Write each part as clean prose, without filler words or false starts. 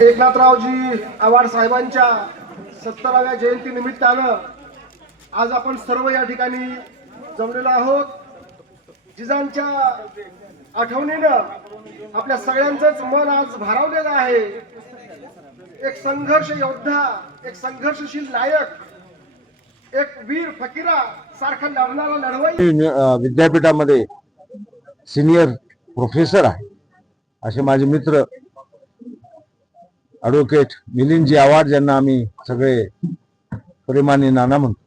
एकनाथरावजी आव्हाड साहेबांच्या 70व्या जयंती निमित्तानं आज आपण सर्व या ठिकाणी जमलेलो आहोत। जिजांच्या आठवणीनं आपल्या सगळ्यांचंच मन आज भारावलेलं आहे। एक संघर्ष योद्धा, एक संघर्षशील नायक, एक वीर फकीरा सारखा लढणारा लढवई विद्यापीठामध्ये सिनियर प्रोफेसर आहे असे माझे मित्र ॲडव्होकेट मिलिंदजी आव्हाड, ज्यांना आम्ही सगळे प्रेमाने नाना म्हणतो,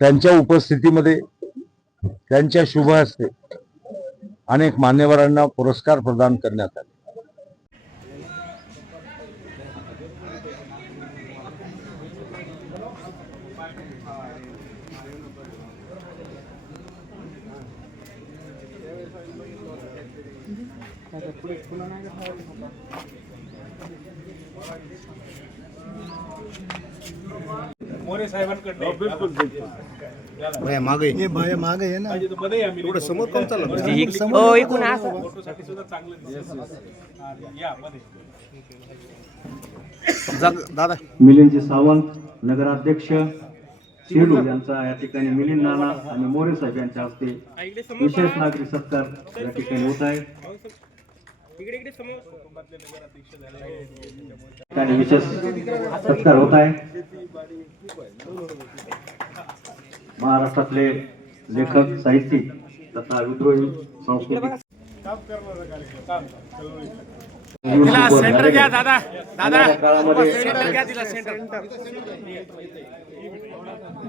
त्यांच्या उपस्थितीमध्ये त्यांच्या शुभ हस्ते अनेक मान्यवरांना पुरस्कार प्रदान करण्यात आले। मोरे साहेबांकडे बिलकुल भैया मागे हे भैया मागे आहे ना, थोडं समोर कम चाललं फोटोसाठी सुद्धा चांगलं या मध्ये दादा। मिलिंदजी सावंत नगराध्यक्ष शेलू यांचा या ठिकाणी मिलिंद नाना आणि मोरे साहेब यांच्या हस्ते विशेष नागरी सत्कार या ठिकाणी होत आहे। विशेष सत्कार होत आहे। महाराष्ट्रातले लेखक, साहित्यिक तथा विद्रोही सांस्कृतिक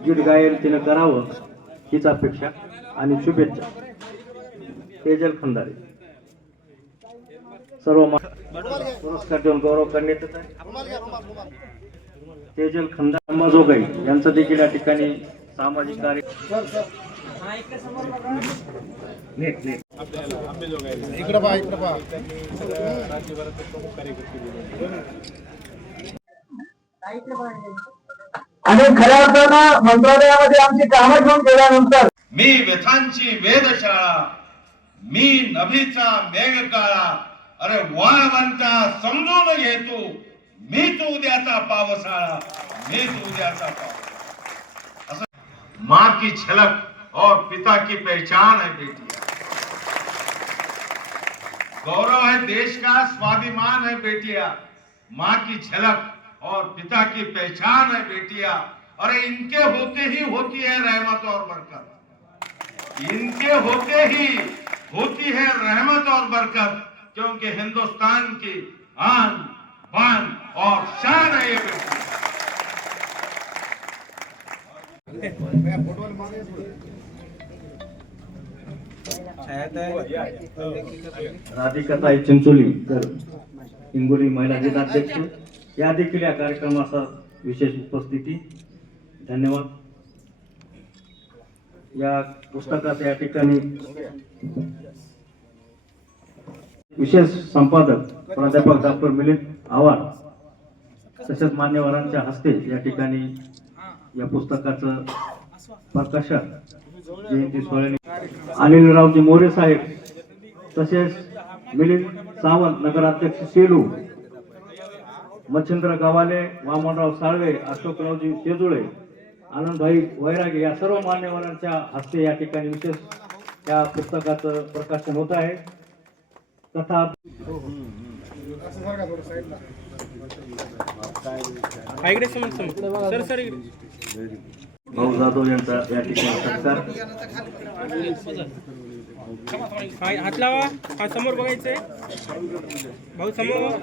गीत गायन तिने करावं हीच अपेक्षा आणि शुभेच्छा। तेजल खंदारे सर्व पुरस्कार देऊन गौरव करण्यात येत आहे। तेजल खंदारे अंबाजोगाई यांचं देखील या ठिकाणी सामाजिक कार्य आणि खऱ्या अर्थानं मंत्रालयामध्ये आमची कामं घेऊन गेल्यानंतर मी व्यथांची वेधशाळा, मी नभीचा मेघकाळा, अरे वाळवंटा समजून घे तू, मीच उद्याचा पावसाळा, मीच उद्याचा पावसाळा। असं माँ की झलक और पिता की पहचान है बेटिया, गौरव है देश का, स्वाभिमान है बेटिया। माँ की झलक और पिता की पहचान है बेटिया। अरे इनके होते ही होती है रहमत और बरकत, इनके होते ही होती है रहमत और बरकत, क्योंकि हिंदुस्तान की आन बान और शान है ये बेटी। राधिकाताई चिंचोली तर हिंगोली महिला जिल्हाध्यक्ष या देखील या कार्यक्रमाचा विशेष उपस्थिती। धन्यवाद। या पुस्तकाचा या ठिकाणी विशेष संपादक प्राध्यापक डॉक्टर मिलिंद आव्हाड तसेच मान्यवरांच्या हस्ते या ठिकाणी या पुस्तकाचं प्रकाशन जयंती सोहळ्याने अनिलरावजी मोरे साहेब तसेच मिलिंद सावंत नगराध्यक्ष शेलू, मच्छिंद्र गवाले, वामनराव साळवे, अशोकरावजी शेजुळे, आनंदभाई वैरागे या सर्व मान्यवरांच्या हस्ते या ठिकाणी विशेष या पुस्तकाचं प्रकाशन होत आहे। तथा भाऊ जाधव यांचा या ठिकाणी सत्कार। हात लावा, हा समोर बघायचंय भाऊ, समोर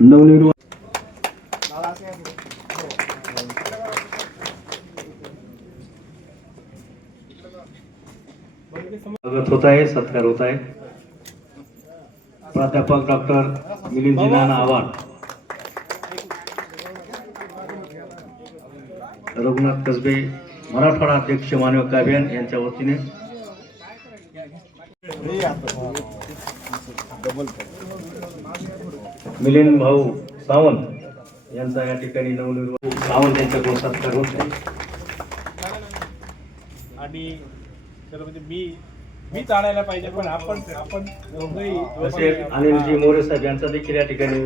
नवनिर्वाचित स्वागत होत आहे, सत्कार होत आहे। प्राध्यापक डॉक्टर मिलिंदजी नाना आव्हाड, रघुनाथ कसबे मराठवाडा अध्यक्ष मानव अभियान यांच्या वतीने मिलिंद भाऊ सावंत यांचा या ठिकाणी नवनिर्वाचित सावंत यांच्याकडून सत्कार होत आहे। आणि तर म्हणजे मी चालायला पाहिजे, पण आपण दोघंही तसेच अनिलजी मोरे साहेब यांचा देखील या ठिकाणी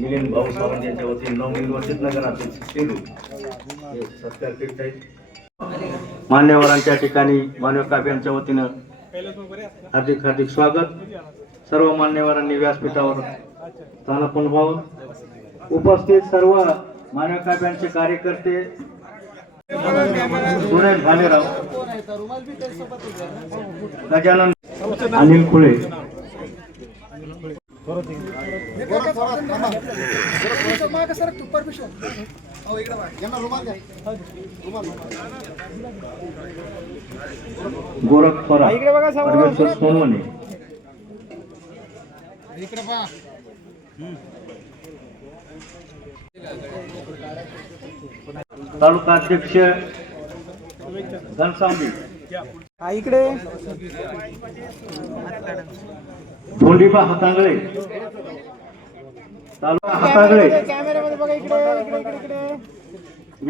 मिलिंद भाऊ सावंत यांच्या वतीने नवनिर्वाचित नगराध्यक्ष सेलू हे सत्कार करीत आहेत. मान्यवरांच्या ठिकाणी मानव काव्यांच्या वतीनं हार्दिक हार्दिक स्वागत. सर्व मान्यवरांनी व्यासपीठावर स्थानापन्न व्हावं. उपस्थित सर्व मानव काव्यांचे कार्यकर्ते सुरेश भालेराव, गजानन, अनिल खुळे, गोरख थोरा, परमेश्वर सोनवणे, तालुका अध्यक्ष घनसावंगी, धोंडीबा हातांगळे, तालुका हातांगळे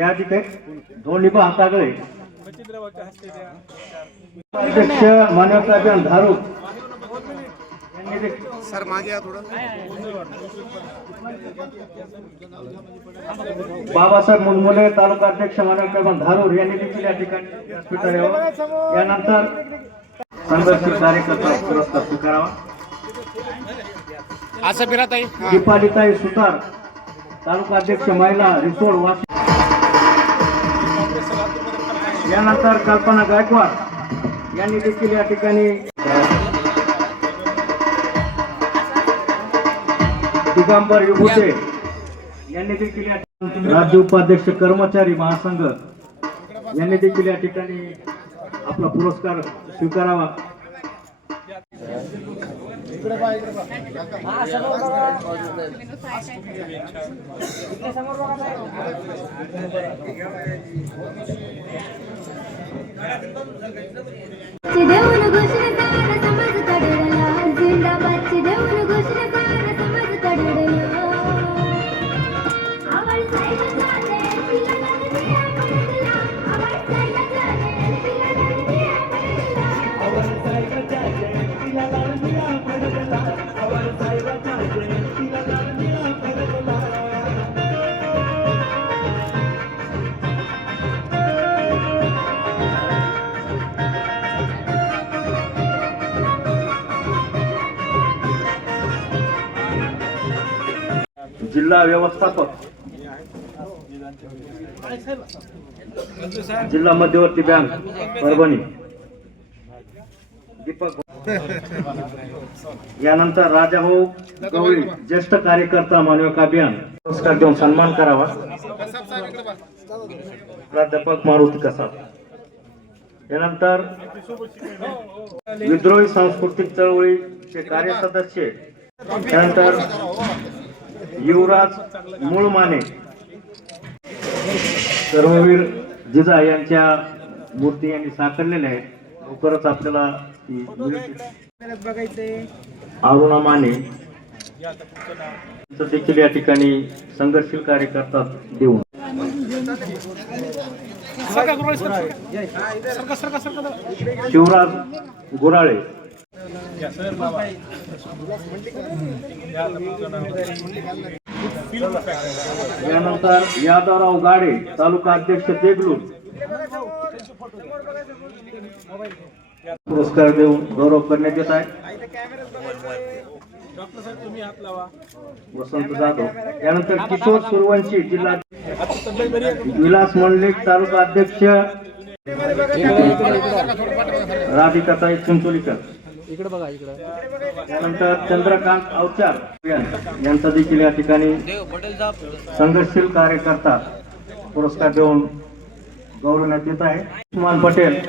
या ठिकाणी धोंडीबा हातांगळे, अध्यक्ष मानवता धारू सर मागे या थोडं. बाबासाहेब मुलमुले, तालुका अध्यक्ष मानवता धारूर यांनी देखील या ठिकाणी व्यासपीठावर यावं. यानंतर संघर्षशील कार्यकर्ता पुरस्कार स्वीकारावा. असं फिरत आहे. दीपालीताई सुतार, तालुका अध्यक्ष महिला रिसोड वाशिम. यानंतर कल्पना गायकवाड यांनी देखील या ठिकाणी दिगंबर युगुटे यांनी देखील या ठिकाणी राज्य उपाध्यक्ष कर्मचारी महासंघ यांनी देखील या ठिकाणी आपला पुरस्कार स्वीकारावा. देऊन घोषणेदार समाज तडला, जिंदाबादची देऊन घोषणेदार समाज तडला. आवाज साहेब झाले, तिला लागली आपल्याला. आवाज साहेब झाले, तिला लागली आपल्याला. आवाज साहेब झाले, तिला लागली आपल्याला. आवाज साहेब झाले, तिला लागली आपल्याला. जिल्हा व्यवस्थापक, जिल्हा मध्यवर्ती बँक परभणी दीपक. यानंतर राजाभाऊ गवळी, ज्येष्ठ कार्यकर्ता मानव अभियान पुरस्कार देऊन सन्मान करावा. प्राध्यापक मारुती कसाब. यानंतर विद्रोही सांस्कृतिक चळवळीचे कार्यसदस्य, त्यानंतर युवराज मूळमाने, कर्मवीर जिजा यांच्या मूर्ती यांनी साकारलेल्या आहेत. लवकरच आपल्याला ती मिळतील. अरुणा माने यांचं देखील या ठिकाणी संघर्षशील कार्यकर्ता देऊन शिवराज गुराळे, यानंतर यादवराव गाडे, तालुका अध्यक्ष देगलूर पुरस्कार देऊन गौरव करण्यात येत आहे. वसंत जाधव. यानंतर किशोर सुरवंशी, जिल्हा विलास मंडलिक, तालुका अध्यक्ष राधिकाताई चिंचोलीकर. त्यानंतर चंद्रकांत अवचार यांचा देखील या ठिकाणी संघर्षशील कार्यकर्ता पुरस्कार देऊन गौरवण्यात येत आहे. उस्मान पटेल,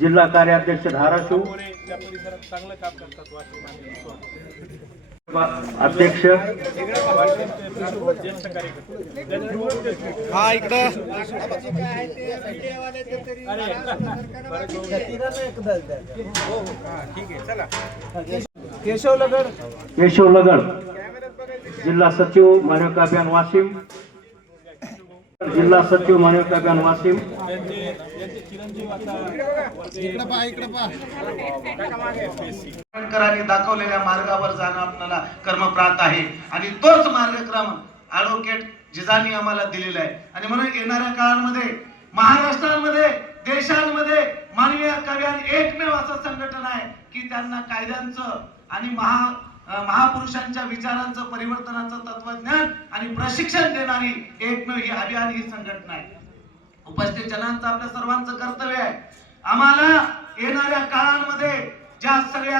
जिल्हा कार्याध्यक्ष धाराशिव, अध्यक्ष केशव लगड, जिल्हा सचिव मानव अभियान वाशिम, जिल्हा सचिव मानव अभियान वाशिम. त्यांचे चिरंजीव आता आंबेडकरांनी दाखवलेल्या मार्गावर जाणं आपल्याला कर्मप्राप्त आहे आणि तोच मार्गक्रम ॲडव्होकेट जिजानी आम्हाला दिलेला आहे. आणि म्हणून येणाऱ्या काळामध्ये महाराष्ट्रामध्ये देशांमध्ये मानवीय कव्यान एकमेव असं संघटन आहे की त्यांना कायद्यांचं आणि महापुरुषांच्या विचारांचं परिवर्तनाचं तत्वज्ञान आणि प्रशिक्षण देणारी एकमेव ही अभियान ही संघटना आहे. उपस्थित जनांचं आपल्या सर्वांचं कर्तव्य आहे. आम्हाला येणाऱ्या काळांमध्ये ज्या सगळ्या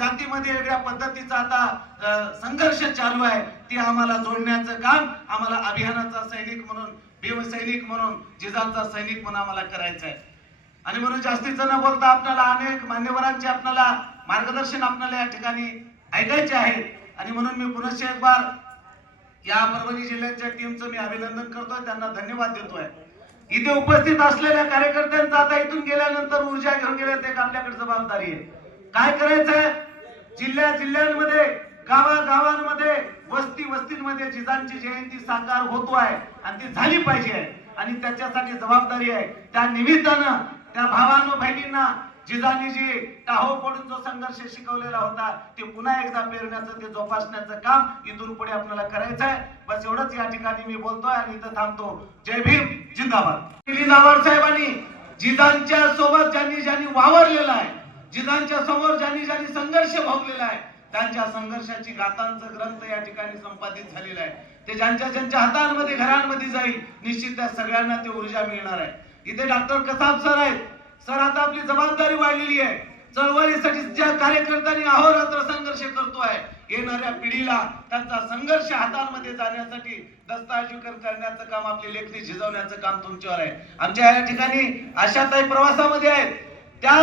जातीमध्ये वेगळ्या पद्धतीचा आता संघर्ष चालू आहे ते आम्हाला जोडण्याचं काम आम्हाला अभियानाचा सैनिक म्हणून भीमसैनिक म्हणून जिजांचा सैनिक म्हणून आम्हाला करायचं आहे. आणि म्हणून जास्तीचं न बोलता आपल्याला अनेक मान्यवरांचे आपल्याला मार्गदर्शन आपल्याला या ठिकाणी ऐकायचे आहे. आणि म्हणून मी पुनश्च एक बार या परभणी जिल्ह्याच्या टीमचं मी अभिनंदन करतोय, त्यांना धन्यवाद देतोय. इथे उपस्थित असलेल्या कार्यकर्त्यांचा आता इथून गेल्यानंतर ऊर्जा घेऊन गेले ते आपल्याकडे जबाबदारी आहे. काय करायचंय, जिल्ह्यांमध्ये गावांमध्ये वस्तींमध्ये जिजांची जयंती साकार होतोय आणि ती झाली पाहिजे आणि त्याच्यासाठी जबाबदारी आहे. त्या निमित्तानं त्या भावांनो बहिणींना जिजांनी जी टाहो पडून जो संघर्ष शिकवलेला होता ते पुन्हा एकदा पेरण्याचं ते जोपासण्याचं काम इथून पुढे आपल्याला करायचं आहे. बस एवढंच या ठिकाणी मी बोलतोय आणि इथं थांबतो. जय भीम, जिंदाबाद. मिलिंद आवाड साहेबांनी जिजांच्या सोबत ज्यांनी वावरलेला आहे, जिजांच्या समोर ज्यांनी संघर्ष भोगलेला आहे, त्यांच्या संघर्षाची गाथांचं ग्रंथ या ठिकाणी संपादित झालेला आहे. ते ज्यांच्या हातांमध्ये घरांमध्ये जाईल निश्चित त्या सगळ्यांना ते ऊर्जा मिळणार आहे. इथे डॉक्टर कसाब सर आहेत. सर आता आपली जबाबदारी वाढलेली आहे. चळवळीसाठी ज्या कार्यकर्त्यांनी अहोरात्र संघर्ष करतोय, येणाऱ्या पिढीला त्यांचा संघर्ष हातांमध्ये जाण्यासाठी दस्तऐवजीकरण करण्याचं काम, आपली लेखणी झिजवण्याचं काम तुमच्यावर आहे. आमच्या या ठिकाणी आशाताई प्रवासामध्ये आहेत, त्या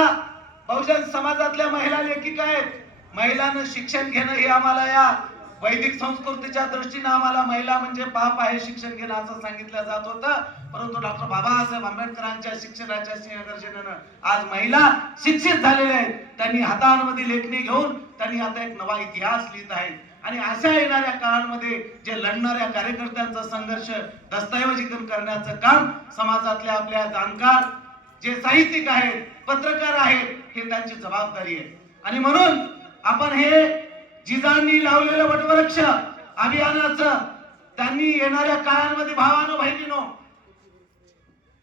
बहुजन समाजातल्या महिला लेखिका आहेत. महिलांना शिक्षण घेणं हे आम्हाला या वैदिक संस्कृतीच्या दृष्टीने आम्हाला महिला म्हणजे पाप आहे शिक्षण घेणं असं सांगितलं जात होतं. परंतु डॉक्टर बाबासाहेब आंबेडकरांच्या शिक्षणाच्या सिंहगर्जनेनं आज महिला शिक्षित झालेल्या आहेत. त्यांनी हातांमध्ये लेखणी घेऊन त्यांनी आता एक नवा इतिहास लिहित आहेत. आणि अशा येणाऱ्या काळांमध्ये जे लढणाऱ्या कार्यकर्त्यांचा संघर्ष दस्तऐवजीकरण करण्याचं काम समाजातल्या आपल्या जाणकार जे साहित्यिक आहेत, पत्रकार आहेत, हे त्यांची जबाबदारी आहे. आणि म्हणून आपण हे जिजांनी लावलेलं वटवृक्ष अभियानाचं त्यांनी येणाऱ्या काळांमध्ये भावानो बहिणीनो,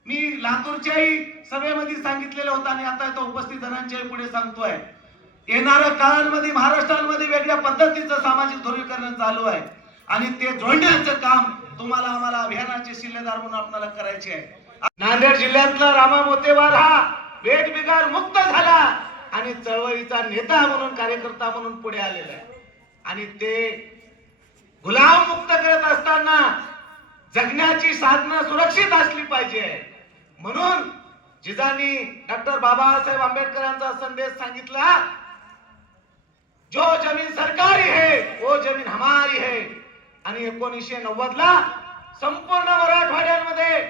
मी लातूरच्याही सभेमध्ये सांगितलेलं होतं आणि आता इथं उपस्थित जणांच्याही पुढे सांगतोय, येणाऱ्या काळांमध्ये महाराष्ट्रामध्ये वेगळ्या पद्धतीचं सामाजिक ध्रुवीकरण चालू आहे आणि ते जोडण्याचं काम तुम्हाला आम्हाला अभियानाचे शिल्लेदार म्हणून आपल्याला करायचे आहे. नांदेड जिल्ह्यातला रामा मोतेवार हा वेठबिगार मुक्त झाला आणि चळवळीचा नेता म्हणून कार्यकर्ता म्हणून पुढे आलेला आहे. आणि ते गुलाम मुक्त करत असताना जगण्याची साधनं सुरक्षित असली पाहिजे म्हणून जिजांनी डॉक्टर बाबासाहेब आंबेडकरांचा संदेश सांगितला, जो जमीन सरकारी है वो जमीन हमारी है. आणि 1990 ला संपूर्ण मराठवाड्यामध्ये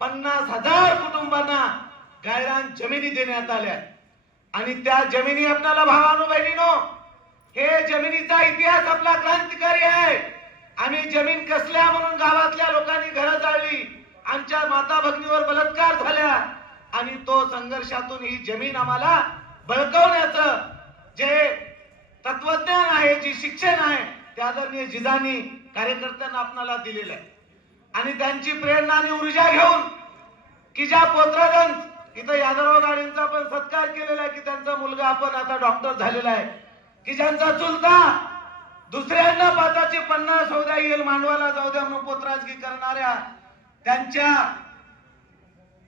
50,000 कुटुंबांना गायरान जमिनी देण्यात आल्या. आणि त्या जमिनी आपल्याला भावानो बहिणीनो, हे जमिनीचा इतिहास आपला क्रांतिकारी आहे. आम्ही जमीन कसल्या म्हणून गावातल्या लोकांनी घरं जाळली, आमच्या माता भगिनीवर बलात्कार झाल्या आणि तो संघर्षातून ही जमीन आम्हाला बळकवण्याचं जे तत्वज्ञान आहे, जी शिक्षण आहे, ते आदरणीय जिजांनी कार्यकर्त्यांना आपल्याला दिलेलं आहे. आणि त्यांची प्रेरणा आणि ऊर्जा घेऊन की ज्या पोत्रागंज इथं यादवराव गाडींचा पण सत्कार केलेला आहे की त्यांचा मुलगा आपण आता डॉक्टर झालेला आहे, की ज्यांचा चुलता दुसऱ्यांना 50 होऊ द्या येईल मांडवाला जाऊ द्या म्हणून पोतराजगी करणाऱ्या त्यांच्या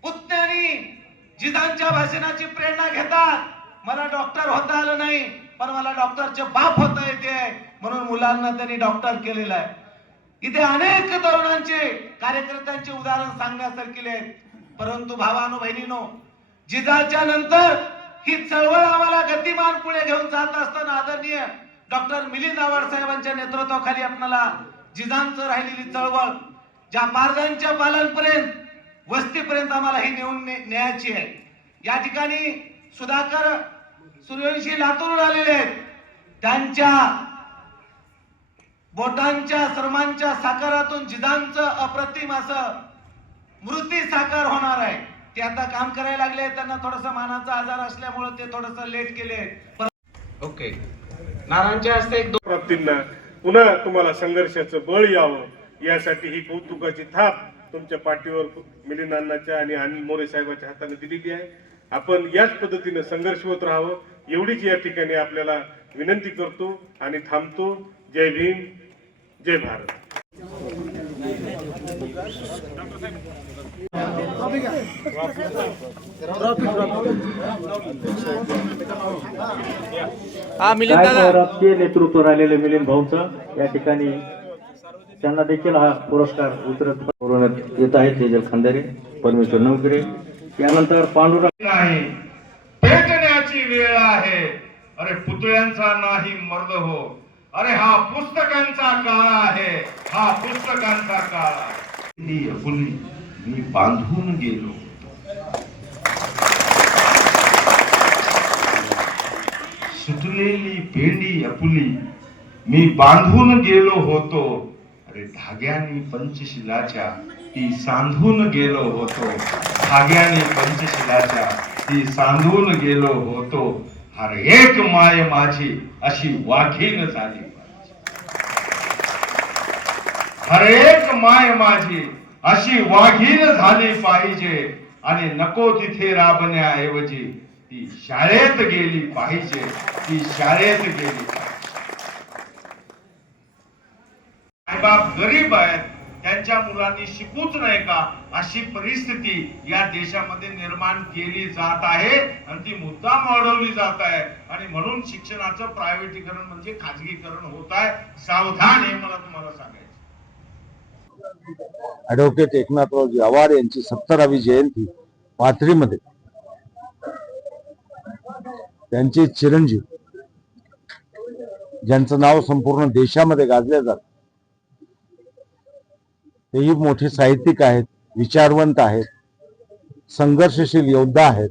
पुतण्यांनी जिजांच्या भाषणाची प्रेरणा घेतात. मला डॉक्टर होता आलं नाही पण मला डॉक्टरचे बाप होता येते म्हणून मुलांना त्यांनी डॉक्टर केलेलं आहे. इथे अनेक तरुणांचे कार्यकर्त्यांचे उदाहरण सांगण्यासारखे आहेत. परंतु भावानो बहिणीनो, जिजाच्या नंतर ही चळवळ आम्हाला गतिमान पुढे घेऊन जात असताना आदरणीय डॉक्टर मिलिंद आवाड साहेबांच्या नेतृत्वाखाली आपल्याला जिजांचं राहिलेली चळवळ ज्या मार्गांच्या पालनपर्यंत वस्तीपर्यंत आम्हाला ही नेऊन न्यायची आहे. या ठिकाणी सुधाकर सूर्यवंशी लातूरून आलेले आहेत. त्यांच्या बोटांच्या सर्मांच्या साकारातून जिजांचं अप्रतिम असं मूर्ती साकार होणार आहे. ते आता काम करायला लागले. त्यांना थोडासा मानाचा आजार असल्यामुळे ते थोडंसं लेट केले. ओके, नानांच्या हस्ते एक प्राप्तींना पुन्हा तुम्हाला संघर्षाचं बळ यावं यासाठी ही कौतुकाची थाप तुमच्या पाठीवर मिलिंद अण्णांच्या आणि अनिल मोरे साहेबांच्या हाताने दिलेली आहे. आपण याच पद्धतीने संघर्ष होत राहावं एवढीच या ठिकाणी आपल्याला विनंती करतो आणि थांबतो. जय भीम, जय भारत. काय राजकीय नेतृत्व राहिलेले मिलिंद भाऊचं या ठिकाणी त्यांना देखील हा पुरस्कार वितरित येत आहे. तेजल खंदारे, परमेश्वर नवगिरे, यानंतर पांडुरंग नाही पेटण्याची वेळ आहे. अरे पुतळ्यांचा नाही मर्द हो. अरे हा पुस्तकांचा काळ आहे, हा पुस्तकांचा काळ आहे. फुली मी बांधून गेलो. सुटलेली पेंडी अपुली मी बांधून गेलो होतो. अरे धाग्यानी पंचशिलाच्या ती सांधून गेलो होतो. धाग्यानी पंचशिलाच्या ती सांधून गेलो होतो. हर एक माय माझी अशी वाघीण झाली. हर एक माय माझी अशी वाघीण झाली पाहिजे. आणि नको तिथे राबण्याऐवजी ती शाळेत गेली पाहिजे. ती शाळेत गेली पाहिजे. आईबाप गरीब आहेत, त्यांच्या मुलांनी शिकूच नाही का अशी परिस्थिती या देशामध्ये निर्माण केली जात आहे आणि ती मुद्दाम वाढवली जात आहे. आणि म्हणून शिक्षणाचं प्रायव्हेटीकरण म्हणजे खाजगीकरण होत आहे. सावधान हे मला तुम्हाला सांगायचं. ऍडव्होकेट एकनाथरावजी आवार यांची 70वी जयंती पाथरीमध्ये त्यांचे चिरंजीव ज्यांचं नाव संपूर्ण देशामध्ये गाजलं जात, तेही मोठे साहित्यिक आहेत, विचारवंत आहेत, संघर्षशील योद्धा आहेत.